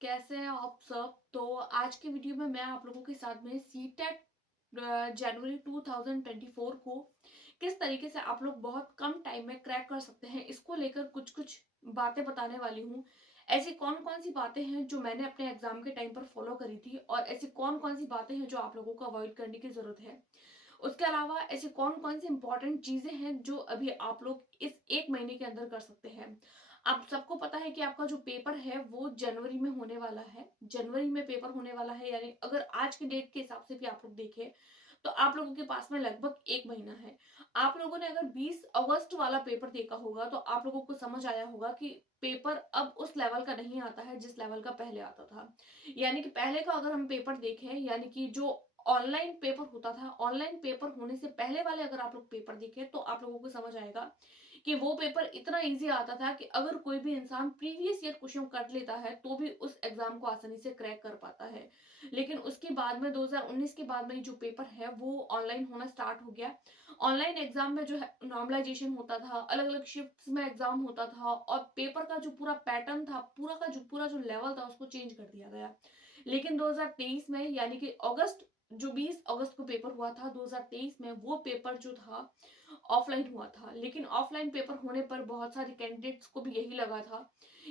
कैसे हैं आप सब। तो आज के वीडियो में मैं आप लोगों के साथ में सीटेट जनवरी 2024 को किस तरीके से आप लोग बहुत कम टाइम में क्रैक कर सकते हैं, इसको लेकर कुछ कुछ बातें बताने वाली हूँ। ऐसी कौन कौन सी बातें हैं जो मैंने अपने एग्जाम के टाइम पर फॉलो करी थी, और ऐसी कौन कौन सी बातें हैं जो आप लोगों को अवॉइड करने की जरूरत है। उसके अलावा ऐसी कौन कौन सी इंपॉर्टेंट चीजें हैं जो अभी आप लोग इस एक महीने के अंदर कर सकते हैं। आप सबको पता है कि आपका जो पेपर है वो जनवरी में होने वाला है। जनवरी में पेपर होने वाला है, यानी अगर आज के डेट के हिसाब से भी आप लोग देखें तो आप लोगों के पास में लगभग एक महीना है। आप लोगों ने अगर 20 अगस्त वाला पेपर देखा होगा तो आप लोगों को समझ आया होगा कि पेपर अब उस लेवल का नहीं आता है जिस लेवल का पहले आता था। यानी कि पहले का अगर हम पेपर देखें, यानी कि जो ऑनलाइन पेपर होता था, ऑनलाइन पेपर होने से पहले वाले अगर आप लोग पेपर देखें तो आप लोगों को समझ आएगा कि वो पेपर इतना इजी आता था कि अगर कोई भी इंसान प्रीवियस ईयर क्वेश्चन कर लेता है तो भी उस एग्जाम को आसानी से क्रैक कर पाता है। लेकिन उसके बाद में 2019 के बाद में जो पेपर है वो ऑनलाइन होना स्टार्ट हो गया। ऑनलाइन एग्जाम में जो है नॉर्मलाइजेशन होता था, अलग अलग शिफ्ट्स में एग्जाम होता था, और पेपर का जो पूरा पैटर्न था, पूरा जो लेवल था उसको चेंज कर दिया गया। लेकिन 2023 में, यानी कि अगस्त, जो 20 अगस्त को पेपर हुआ था 2023 में, वो पेपर जो था ऑफलाइन हुआ था। लेकिन ऑफलाइन पेपर होने पर बहुत सारे कैंडिडेट्स को भी यही लगा था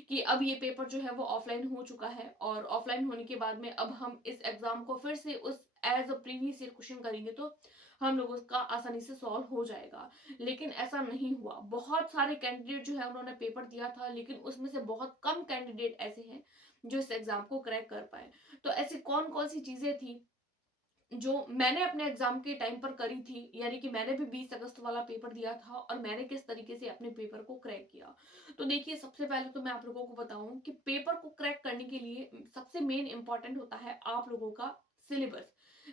कि अब ये पेपर जो है वो ऑफलाइन हो चुका है, और ऑफलाइन होने के बाद में अब हम इस एग्जाम को फिर से उस as a previous year question करेंगे तो हम लोगों का आसानी से सॉल्व हो जाएगा। लेकिन ऐसा नहीं हुआ। बहुत सारे कैंडिडेट जो है उन्होंने पेपर दिया था, लेकिन उसमें से बहुत कम कैंडिडेट ऐसे हैं जो इस एग्जाम को क्रैक कर पाए। तो ऐसी कौन कौन सी चीजें थी जो मैंने अपने एग्जाम के टाइम पर करी थी, यानी कि मैंने भी 20 अगस्त वाला पेपर दिया था और मैंने किस तरीके से अपने पेपर को क्रैक किया। तो देखिए, सबसे पहले तो मैं आप लोगों को बताऊं कि पेपर को क्रैक करने के लिए सबसे मेन इंपॉर्टेंट होता है आप लोगों का सिलेबस।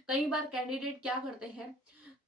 कई बार कैंडिडेट क्या करते हैं,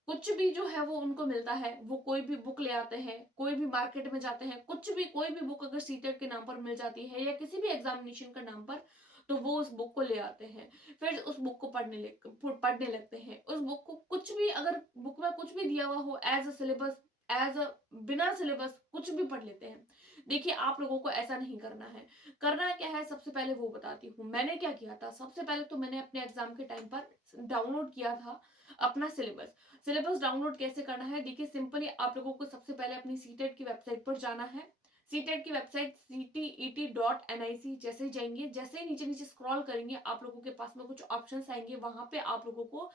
कुछ भी जो है वो उनको मिलता है, वो कोई भी बुक ले आते हैं, कोई भी मार्केट में जाते हैं, कुछ भी कोई भी बुक अगर सीटेट के नाम पर मिल जाती है या किसी भी एग्जामिनेशन का नाम पर, तो वो उस बुक को ले आते हैं। फिर उस बुक को पढ़ने लगते हैं। उस बुक को कुछ भी, अगर बुक में कुछ भी दिया हुआ हो as a syllabus, as a बिना सिलेबस कुछ भी पढ़ लेते हैं। देखिए, आप लोगों को ऐसा नहीं करना है। करना क्या है, सबसे पहले वो बताती हूँ मैंने क्या किया था। सबसे पहले तो मैंने अपने एग्जाम के टाइम पर डाउनलोड किया था अपना सिलेबस। सिलेबस डाउनलोड कैसे करना है, देखिए सिंपली आप लोगों को सबसे पहले अपनी सीटेट की वेबसाइट पर जाना है। सीटेट की वेबसाइट ctet.nic, जैसे ही जाएंगे, जैसे ही नीचे नीचे स्क्रॉल करेंगे, आप लोगों के पास में कुछ ऑप्शंस आएंगे, वहां पे आप लोगों को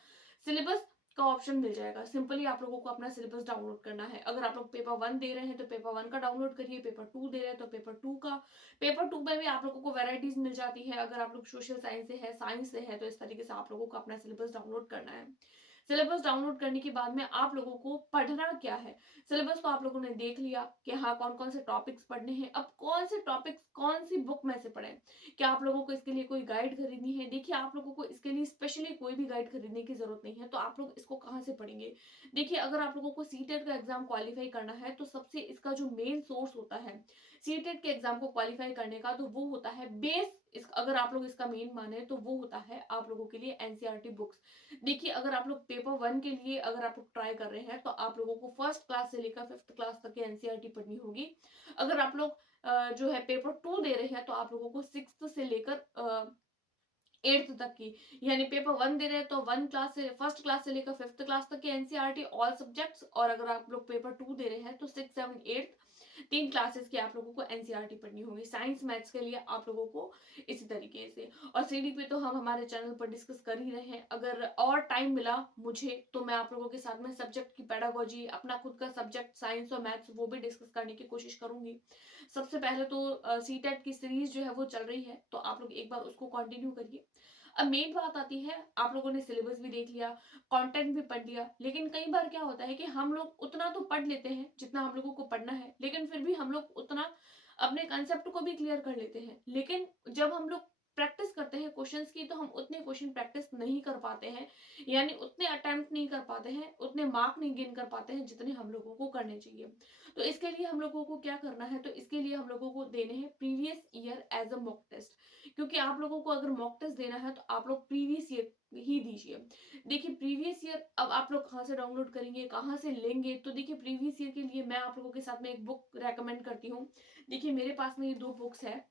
सिलेबस का ऑप्शन मिल जाएगा। सिंपली आप लोगों को अपना सिलेबस डाउनलोड करना है। अगर आप लोग पेपर 1 दे रहे हैं तो पेपर 1 का डाउनलोड करिए, पेपर 2 दे रहे हैं तो पेपर 2 का। पेपर 2 में भी आप लोगों को वैरायटीज मिल जाती है। अगर आप लोग सोशल साइंस से है, साइंस से है, तो इस तरीके से आप लोगों को अपना सिलेबस डाउनलोड करना है। सिलेबस डाउनलोड करने के बाद में आप लोगों को पढ़ना क्या है। सिलेबस तो आप लोगों ने देख लिया कि हाँ कौन कौन से टॉपिक्स पढ़ने हैं। अब कौन से टॉपिक्स कौन सी बुक में से पढ़ें, क्या आप लोगों को इसके लिए कोई गाइड खरीदनी है। देखिए, आप लोगों को इसके लिए स्पेशली कोई भी गाइड खरीदने की जरूरत नहीं है। तो आप लोग इसको कहाँ से पढ़ेंगे। देखिए, अगर आप लोगों को सीटेट का एग्जाम क्वालिफाई करना है तो सबसे इसका जो मेन सोर्स होता है सीटेट के एग्जाम को क्वालिफाई करने का, तो वो होता है बेस। अगर आप लोग इसका मेन माने तो वो होता है आप लोगों के लिए एनसीईआरटी बुक्स। देखिए, अगर आप लोग पेपर 1 के लिए अगर आप लोग ट्राई कर रहे हैं तो आप लोगों को फर्स्ट क्लास से लेकर 5th क्लास तक की एनसीईआरटी पढ़नी होगी। अगर आप लोग जो है पेपर 2 दे रहे हैं तो आप लोगों को 6th से लेकर 8th तक की, यानी पेपर 1 दे रहे हैं तो 1 क्लास से, फर्स्ट क्लास से लेकर 5th क्लास तक की एनसीईआरटी ऑल सब्जेक्ट्स। और अगर आप लोग पेपर 2 दे रहे हैं तो 6, 7, 8 3 क्लासेस की आप लोगों को एनसीईआरटी पढ़नी होगी। साइंस मैथ्स के लिए आप लोगों को इसी तरीके से। और सीडी पे तो हम हमारे चैनल पर डिस्कस कर ही रहे हैं। अगर और टाइम मिला मुझे तो मैं आप लोगों के साथ में सब्जेक्ट की पेडागोजी, अपना खुद का सब्जेक्ट साइंस और मैथ्स, वो भी डिस्कस करने की कोशिश करूंगी। सबसे पहले तो सीटेट की सीरीज जो है वो चल रही है, तो आप लोग एक बार उसको कंटिन्यू करिए। अब मेन बात आती है, आप लोगों ने सिलेबस भी देख लिया, कंटेंट भी पढ़ लिया, लेकिन कई बार क्या होता है कि हम लोग उतना तो पढ़ लेते हैं जितना हम लोगों को पढ़ना है, लेकिन फिर भी हम लोग उतना अपने कंसेप्ट को भी क्लियर कर लेते हैं। लेकिन जब हम लोग प्रैक्टिस करते हैं क्वेश्चंस की तो हम उतने क्वेश्चन प्रैक्टिस नहीं कर पाते हैं, यानी उतने अटेम्प्ट नहीं कर पाते हैं, उतने मार्क नहीं गेन कर पाते हैं जितने हम लोगों को करने चाहिए। तो इसके लिए हम लोगों को क्या करना है, तो इसके लिए हम लोगों को देने हैं previous year as a mock test. क्योंकि आप लोगों को अगर मॉक टेस्ट देना है तो आप लोग प्रीवियस ईयर ही दीजिए। देखिए, प्रीवियस ईयर अब आप लोग कहाँ से डाउनलोड करेंगे, कहाँ से लेंगे, तो देखिए प्रीवियस ईयर के लिए मैं आप लोगों के साथ में एक बुक रेकमेंड करती हूँ। देखिए, मेरे पास में ये 2 बुक्स है।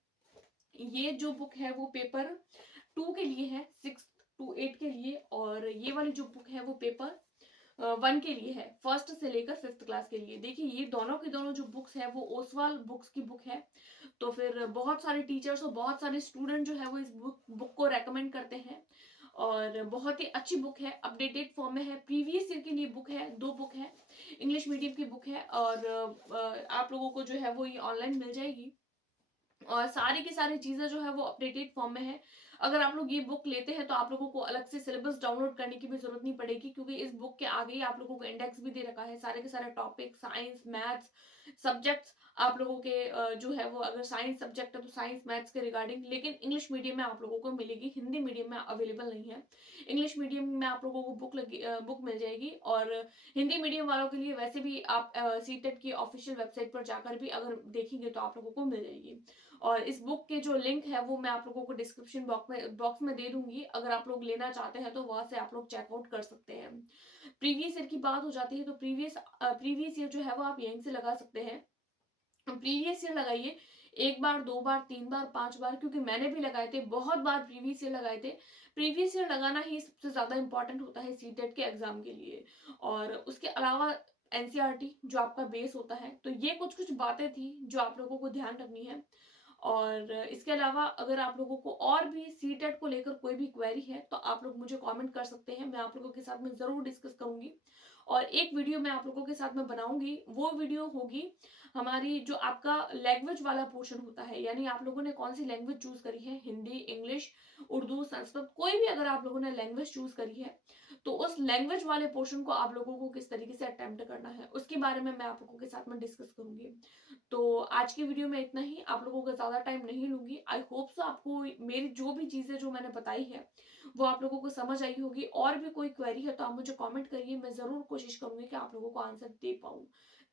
ये जो बुक है वो पेपर 2 के लिए है, 6 टू 8 के लिए, और ये वाली जो बुक है वो पेपर 1 के लिए है, फर्स्ट से लेकर 5th क्लास के लिए। देखिए ये दोनों की दोनों जो बुक्स है वो ओसवाल बुक्स की बुक है। तो फिर बहुत सारे टीचर्स और बहुत सारे स्टूडेंट जो है वो इस बुक को रेकमेंड करते हैं, और बहुत ही अच्छी बुक है, अपडेटेड फॉर्म में है, प्रीवियस ईयर के लिए बुक है, 2 बुक है, इंग्लिश मीडियम की बुक है, और आप लोगों को जो है वो ये ऑनलाइन मिल जाएगी, और सारी की सारी चीजें जो है वो अपडेटेड फॉर्म में है। अगर आप लोग ये बुक लेते हैं तो आप लोगों को अलग से सिलेबस डाउनलोड करने की भी जरूरत नहीं पड़ेगी, क्योंकि इस बुक के आगे ही आप लोगों को इंडेक्स भी दे रखा है, सारे के सारे टॉपिक, साइंस मैथ्स सब्जेक्ट्स आप लोगों के जो है वो, अगर साइंस सब्जेक्ट है तो साइंस मैथ्स के रिगार्डिंग, लेकिन इंग्लिश मीडियम में आप लोगों को मिलेगी, हिंदी मीडियम में अवेलेबल नहीं है। इंग्लिश मीडियम में आप लोगों को बुक मिल जाएगी, और हिंदी मीडियम वालों के लिए वैसे भी आप सीटेट की ऑफिशियल वेबसाइट पर जाकर भी अगर देखेंगे तो आप लोगों को मिल जाएगी। और इस बुक के जो लिंक है वो मैं आप लोगों को डिस्क्रिप्शन बॉक्स में दे दूंगी, अगर आप लोग लेना चाहते हैं तो वहां से आप लोग चेकआउट कर सकते हैं। प्रीवियस ईयर की बात हो जाती है तो प्रीवियस ईयर जो है वो आप यहीं से लगा सकते हैं। प्रीवियस ईयर लगाइए, 1 बार, 2 बार, 3 बार, 5 बार, क्योंकि मैंने भी लगाए थे, बहुत बार प्रीवियस ईयर लगाए थे। प्रीवियस ईयर लगाना ही सबसे ज्यादा इंपॉर्टेंट होता है सीटेट के एग्जाम के लिए। और उसके अलावा एनसीईआरटी जो आपका बेस होता है, तो ये कुछ कुछ बातें थी जो आप लोगों को ध्यान रखनी है। और इसके अलावा अगर आप लोगों को और भी सीटेट को लेकर कोई भी क्वेरी है तो आप लोग मुझे कमेंट कर सकते हैं, मैं आप लोगों के साथ में जरूर डिस्कस करूंगी। और एक वीडियो मैं आप लोगों के साथ में बनाऊंगी, वो वीडियो होगी हमारी जो आपका लैंग्वेज वाला पोर्शन होता है, यानी आप लोगों ने कौन सी लैंग्वेज चूज करी है, हिंदी, इंग्लिश, उर्दू, संस्कृत, कोई भी अगर आप लोगों ने लैंग्वेज चूज करी है, तो उस लैंग्वेज वाले पोर्शन को आप लोगों को किस तरीके से अटेम्प्ट करना है उसके बारे में मैं आप लोगों के साथ में डिस्कस करूंगी। तो आज की वीडियो में इतना ही, आप लोगों का ज्यादा टाइम नहीं लूंगी। आई होप सो आपको मेरी जो भी चीजें जो मैंने बताई है वो आप लोगों को समझ आई होगी। और भी कोई क्वेरी है तो आप मुझे कमेंट करिए, मैं जरूर कोशिश करूंगी कि आप लोगों को आंसर दे पाऊँ।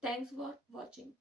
Thanks for watching.